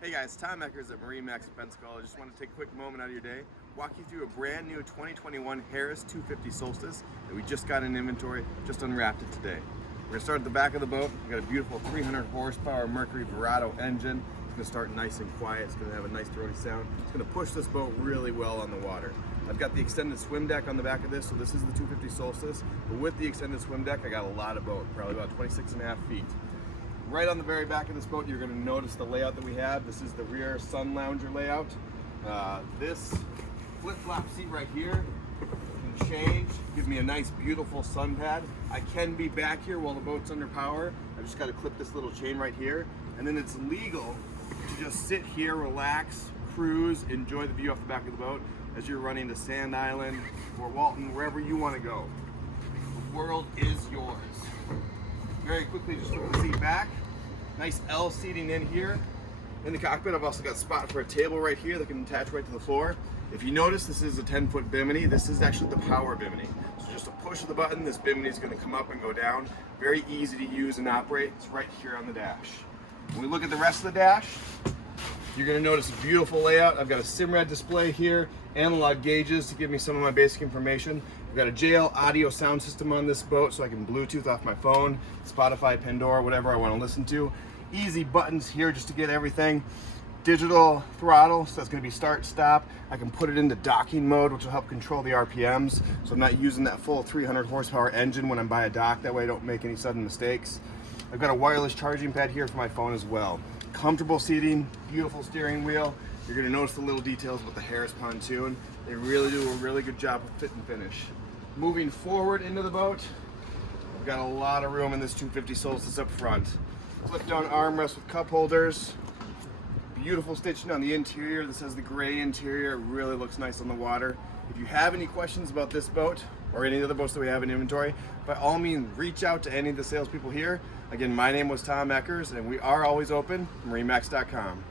Hey guys, Tom Eckers at MarineMax Pensacola. I just want to take a quick moment out of your day, walk you through a brand new 2021 Harris 250 Solstice that we just got in inventory, just unwrapped it today. We're going to start at the back of the boat. We've got a beautiful 300 horsepower Mercury Verado engine. It's going to start nice and quiet. It's going to have a nice throaty sound. It's going to push this boat really well on the water. I've got the extended swim deck on the back of this, so this is the 250 Solstice. But with the extended swim deck, I got a lot of boat, probably about 26.5 feet. Right on the very back of this boat, you're going to notice the layout that we have. This is the rear sun lounger layout. This flip-flop seat right here can change, give me a nice beautiful sun pad. I can be back here while the boat's under power. I just got to clip this little chain right here. And then it's legal to just sit here, relax, cruise, enjoy the view off the back of the boat as you're running to Sand Island or Walton, wherever you want to go. The world is yours. Very quickly, just flip the seat back. Nice L seating in here. In the cockpit, I've also got a spot for a table right here that can attach right to the floor. If you notice, this is a 10-foot bimini. This is actually the power bimini. So just a push of the button, this bimini is going to come up and go down. Very easy to use and operate. It's right here on the dash. When we look at the rest of the dash, you're going to notice a beautiful layout. I've got a Simrad display here, analog gauges to give me some of my basic information. I've got a JL audio sound system on this boat so I can Bluetooth off my phone, Spotify, Pandora, whatever I want to listen to. Easy buttons here just to get everything. Digital throttle, so that's going to be start, stop. I can put it into docking mode, which will help control the RPMs, so I'm not using that full 300 horsepower engine when I'm by a dock. That way I don't make any sudden mistakes. I've got a wireless charging pad here for my phone as well. Comfortable seating, beautiful steering wheel. You're going to notice the little details with the Harris pontoon. They really do a really good job of fit and finish. Moving forward into the boat, we've got a lot of room in this 250 Solstice up front. Flip down armrest with cup holders. Beautiful stitching on the interior. This has the gray interior. It really looks nice on the water. If you have any questions about this boat or any other boats that we have in inventory, by all means reach out to any of the salespeople here. Again, my name was Tom Eckers and we are always open, MarineMax.com.